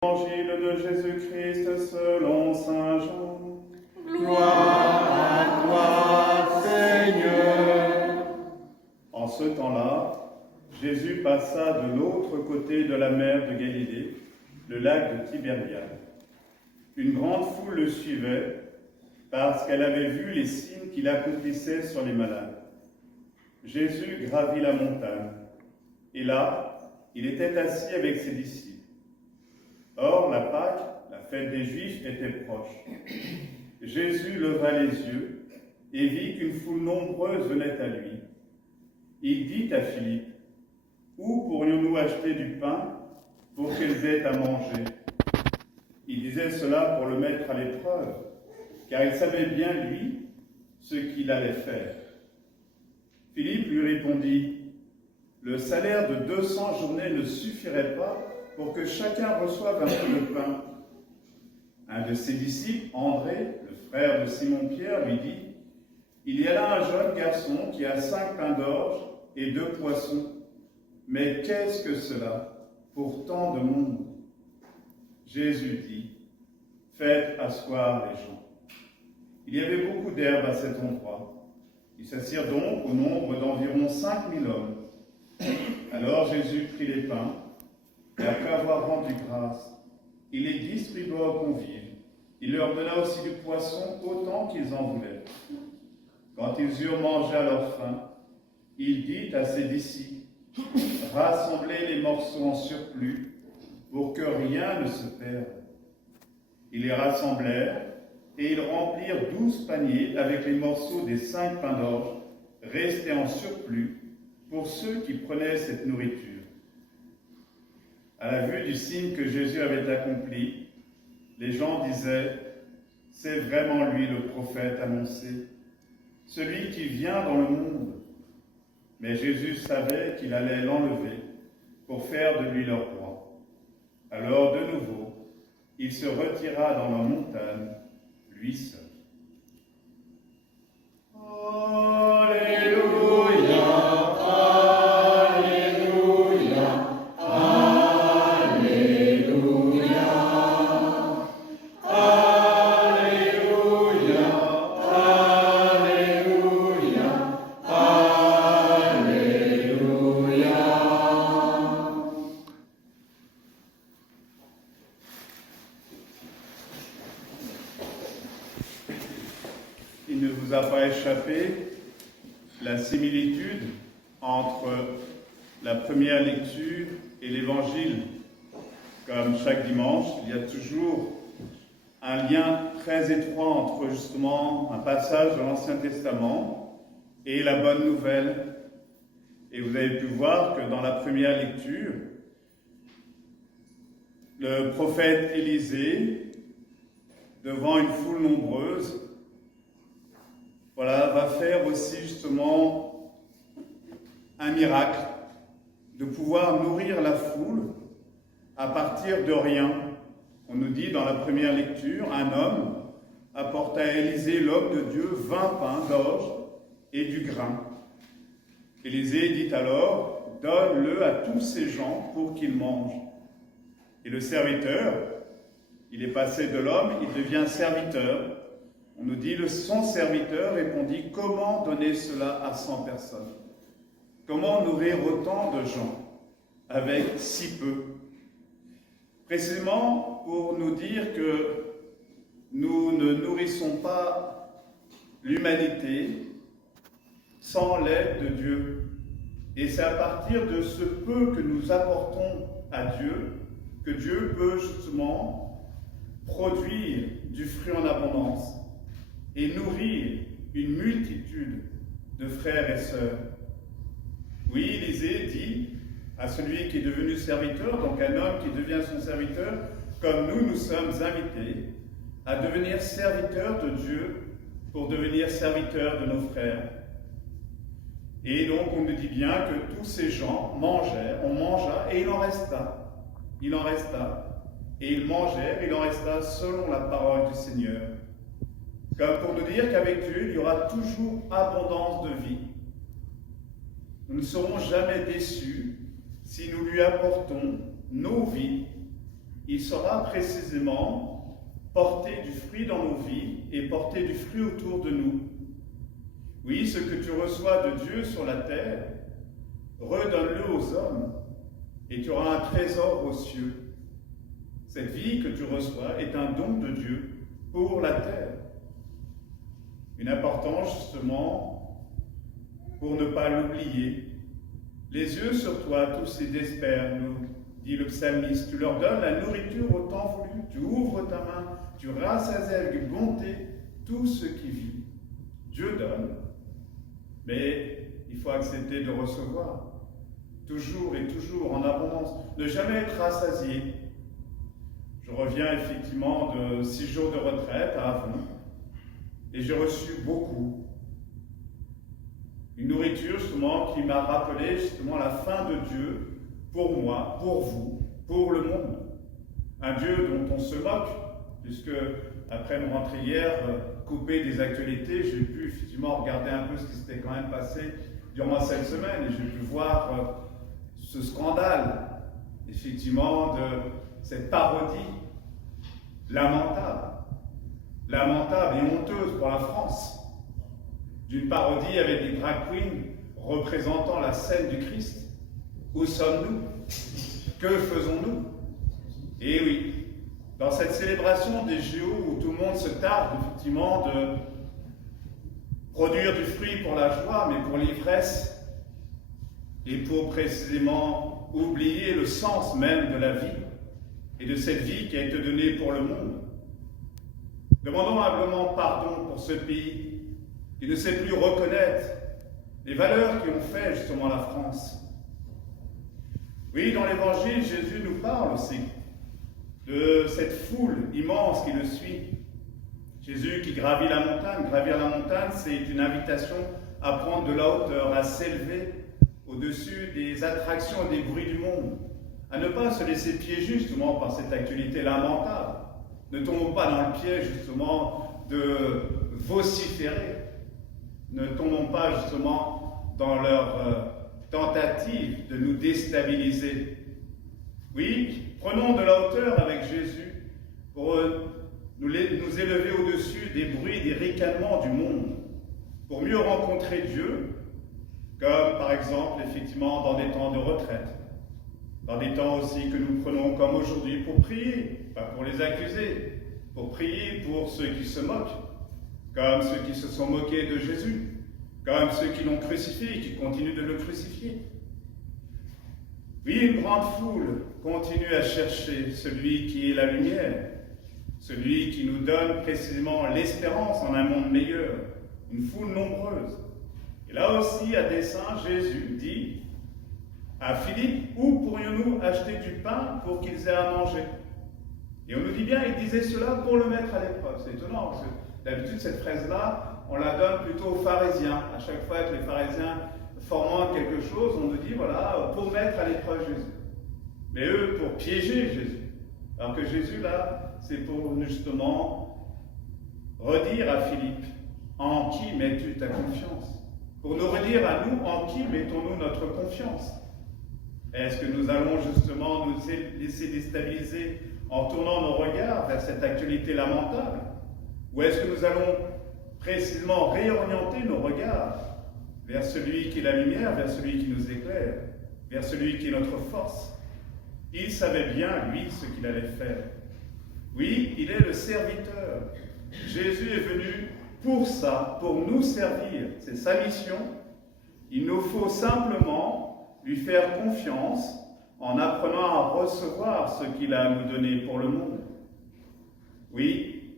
Évangile de Jésus-Christ selon saint Jean. Gloire à toi, Seigneur. En ce temps-là, Jésus passa de l'autre côté de la mer de Galilée, le lac de Tibériade. Une grande foule le suivait parce qu'elle avait vu les signes qu'il accomplissait sur les malades. Jésus gravit la montagne, et là, il était assis avec ses disciples. Or, la Pâque, la fête des Juifs, était proche. Jésus leva les yeux et vit qu'une foule nombreuse venait à lui. Il dit à Philippe, « Où pourrions-nous acheter du pain pour qu'ils aient à manger ?» Il disait cela pour le mettre à l'épreuve, car il savait bien, lui, ce qu'il allait faire. Philippe lui répondit, « Le salaire de 200 journées ne suffirait pas pour que chacun reçoive un peu de pain. » Un de ses disciples, André, le frère de Simon-Pierre, lui dit, « Il y a là un jeune garçon qui a 5 pains d'orge et 2 poissons. Mais qu'est-ce que cela pour tant de monde ?» Jésus dit, « Faites asseoir les gens. » Il y avait beaucoup d'herbe à cet endroit. Ils s'assirent donc au nombre d'environ 5000 hommes. Alors Jésus prit les pains, et après avoir rendu grâce, il les distribua aux convives. Il leur donna aussi du poisson autant qu'ils en voulaient. Quand ils eurent mangé à leur faim, il dit à ses disciples, « Rassemblez les morceaux en surplus pour que rien ne se perde. » Ils les rassemblèrent et ils remplirent 12 paniers avec les morceaux des 5 pains d'orge restés en surplus pour ceux qui prenaient cette nourriture. À la vue du signe que Jésus avait accompli, les gens disaient, « C'est vraiment lui le prophète annoncé, celui qui vient dans le monde. » Mais Jésus savait qu'il allait l'enlever pour faire de lui leur roi. Alors de nouveau, il se retira dans la montagne, lui seul. Alléluia, Alléluia, Alléluia, Alléluia, Alléluia, Alléluia. Il ne vous a pas échappé la similitude entre la première lecture et l'évangile. Comme chaque dimanche, il y a toujours un lien très étroit entre justement un passage de l'Ancien Testament et la bonne nouvelle. Et vous avez pu voir que dans la première lecture, le prophète Élisée, devant une foule nombreuse, va faire aussi justement un miracle, de pouvoir nourrir la foule à partir de rien. On nous dit dans la première lecture, un homme apporta à Élisée, l'homme de Dieu, 20 pains d'orge et du grain. Élisée dit alors, « Donne-le à tous ces gens pour qu'ils mangent. » Et le serviteur, il est passé de l'homme, il devient serviteur. On nous dit, son serviteur répondit, « Comment donner cela à 100 personnes? Comment nourrir autant de gens avec si peu ?» Précisément pour nous dire que nous ne nourrissons pas l'humanité sans l'aide de Dieu. Et c'est à partir de ce peu que nous apportons à Dieu que Dieu peut justement produire du fruit en abondance et nourrir une multitude de frères et sœurs. Oui, Élisée dit à celui qui est devenu serviteur, donc un homme qui devient son serviteur, comme nous sommes invités à devenir serviteurs de Dieu pour devenir serviteurs de nos frères. Et donc on nous dit bien que tous ces gens mangèrent, on mangea et il en resta. Il en resta. Et ils mangèrent, il en resta selon la parole du Seigneur. Comme pour nous dire qu'avec Dieu, il y aura toujours abondance de vie. Nous ne serons jamais déçus si nous lui apportons nos vies il saura précisément porter du fruit dans nos vies et porter du fruit autour de nous. Oui, ce que tu reçois de Dieu sur la terre, redonne-le aux hommes et tu auras un trésor aux cieux. Cette vie que tu reçois est un don de Dieu pour la terre. Une importance justement pour ne pas l'oublier. Les yeux sur toi, tous et d'espère, nous dit le psalmiste. Tu leur donnes la nourriture au temps voulu, tu ouvres ta main, tu rassasies avec bonté tout ce qui vit. Dieu donne, mais il faut accepter de recevoir. Toujours et toujours en abondance, ne jamais être rassasié. Je reviens effectivement de 6 jours de retraite à Avon et j'ai reçu beaucoup. Une nourriture justement qui m'a rappelé justement la fin de Dieu pour moi, pour vous, pour le monde. Un Dieu dont on se moque, puisque après me rentrer hier, coupé des actualités, j'ai pu effectivement regarder un peu ce qui s'était quand même passé durant cette semaine et j'ai pu voir ce scandale, effectivement, de cette parodie lamentable et honteuse pour la France, d'une parodie avec des drag queens représentant la scène du Christ. Où sommes-nous? Que faisons-nous? Et oui, dans cette célébration des JO où tout le monde se targue effectivement de produire du fruit pour la joie, mais pour l'ivresse, et pour précisément oublier le sens même de la vie et de cette vie qui a été donnée pour le monde. Demandons humblement pardon pour ce pays qui ne sait plus reconnaître les valeurs qui ont fait justement la France. Oui, dans l'Évangile, Jésus nous parle aussi de cette foule immense qui le suit. Jésus qui gravit la montagne. Gravir la montagne, c'est une invitation à prendre de la hauteur, à s'élever au-dessus des attractions et des bruits du monde, à ne pas se laisser piéger justement par cette actualité lamentable. Ne tombons pas dans le piège justement de vociférer. Ne tombons pas justement dans leur tentative de nous déstabiliser. Oui, prenons de la hauteur avec Jésus pour nous élever au-dessus des bruits, des ricanements du monde, pour mieux rencontrer Dieu, comme par exemple, effectivement, dans des temps de retraite, dans des temps aussi que nous prenons comme aujourd'hui pour prier, pas pour les accuser, pour prier pour ceux qui se moquent, comme ceux qui se sont moqués de Jésus, comme ceux qui l'ont crucifié et qui continuent de le crucifier. Oui, une grande foule continue à chercher celui qui est la lumière, celui qui nous donne précisément l'espérance en un monde meilleur, une foule nombreuse. Et là aussi, à dessein, Jésus dit à Philippe, où pourrions-nous acheter du pain pour qu'ils aient à manger? Et on nous dit bien, il disait cela pour le mettre à l'épreuve. C'est étonnant, parce que d'habitude, cette phrase-là, on la donne plutôt aux pharisiens. À chaque fois que les pharisiens forment quelque chose, on nous dit, voilà, pour mettre à l'épreuve Jésus. Mais eux, pour piéger Jésus. Alors que Jésus, là, c'est pour justement redire à Philippe, en qui mets-tu ta confiance? Pour nous redire à nous, en qui mettons-nous notre confiance? Est-ce que nous allons justement nous laisser déstabiliser en tournant nos regards vers cette actualité lamentable? Ou est-ce que nous allons précisément réorienter nos regards vers celui qui est la lumière, vers celui qui nous éclaire, vers celui qui est notre force? Il savait bien, lui, ce qu'il allait faire. Oui, il est le serviteur. Jésus est venu pour ça, pour nous servir. C'est sa mission. Il nous faut simplement lui faire confiance en apprenant à recevoir ce qu'il a à nous donner pour le monde. Oui,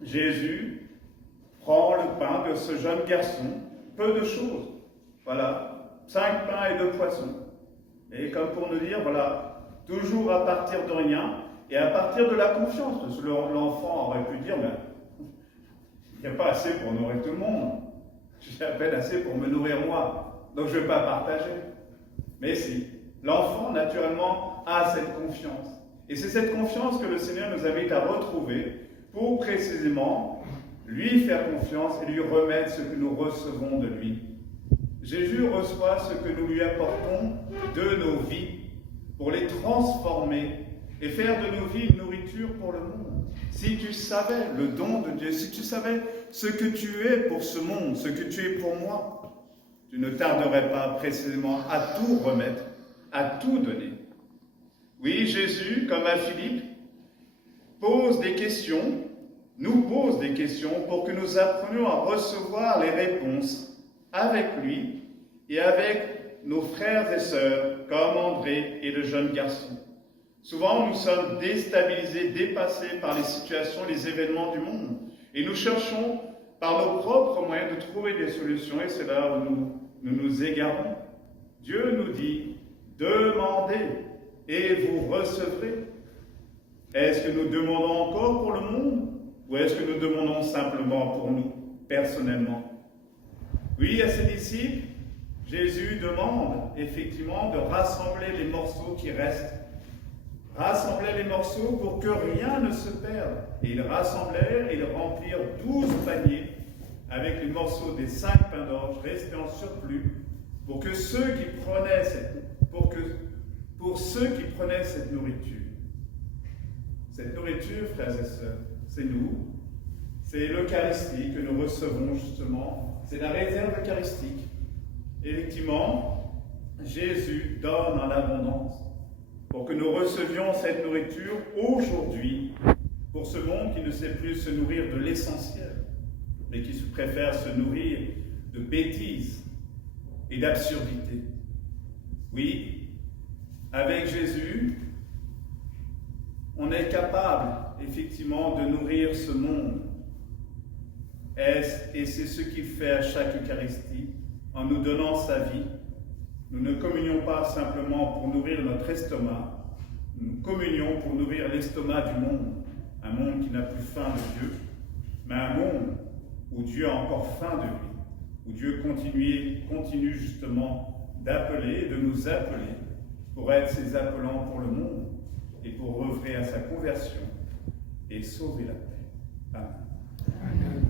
Jésus prend le pain de ce jeune garçon, peu de choses. Voilà, 5 pains et 2 poissons. Et comme pour nous dire, voilà, toujours à partir de rien et à partir de la confiance. Parce que l'enfant aurait pu dire, mais il n'y a pas assez pour nourrir tout le monde. J'ai à peine assez pour me nourrir moi. Donc je ne vais pas partager. Mais si, l'enfant naturellement a cette confiance. Et c'est cette confiance que le Seigneur nous invite à retrouver pour précisément lui faire confiance et lui remettre ce que nous recevons de lui. Jésus reçoit ce que nous lui apportons de nos vies pour les transformer et faire de nos vies une nourriture pour le monde. Si tu savais le don de Dieu, si tu savais ce que tu es pour ce monde, ce que tu es pour moi, tu ne tarderais pas précisément à tout remettre, à tout donner. Oui, Jésus, comme à Philippe, pose des questions, nous pose des questions pour que nous apprenions à recevoir les réponses avec lui et avec nos frères et sœurs, comme André et le jeune garçon. Souvent, nous sommes déstabilisés, dépassés par les situations, les événements du monde. Et nous cherchons, par nos propres moyens, de trouver des solutions. Et c'est là où nous égarons. Dieu nous dit, demandez et vous recevrez. Est-ce que nous demandons encore pour le monde? Ou est-ce que nous demandons simplement pour nous, personnellement? Oui, à ses disciples, Jésus demande effectivement de rassembler les morceaux qui restent. Rassembler les morceaux pour que rien ne se perde. Et ils rassemblèrent et ils remplirent 12 paniers avec les morceaux des 5 pains d'orge restés en surplus pour que ceux qui prenaient cette nourriture, frères et sœurs, c'est nous, c'est l'Eucharistie que nous recevons justement, c'est la réserve eucharistique. Effectivement, Jésus donne en abondance pour que nous recevions cette nourriture aujourd'hui pour ce monde qui ne sait plus se nourrir de l'essentiel, mais qui préfère se nourrir de bêtises et d'absurdités. Oui, avec Jésus, on est capable effectivement de nourrir ce monde. Et c'est ce qu'il fait à chaque Eucharistie, en nous donnant sa vie. Nous ne communions pas simplement pour nourrir notre estomac, nous communions pour nourrir l'estomac du monde, un monde qui n'a plus faim de Dieu, mais un monde où Dieu a encore faim de lui, où Dieu continue justement d'appeler, de nous appeler, pour être ses appelants pour le monde et pour œuvrer à sa conversion et sauver la paix. Amen. Amen.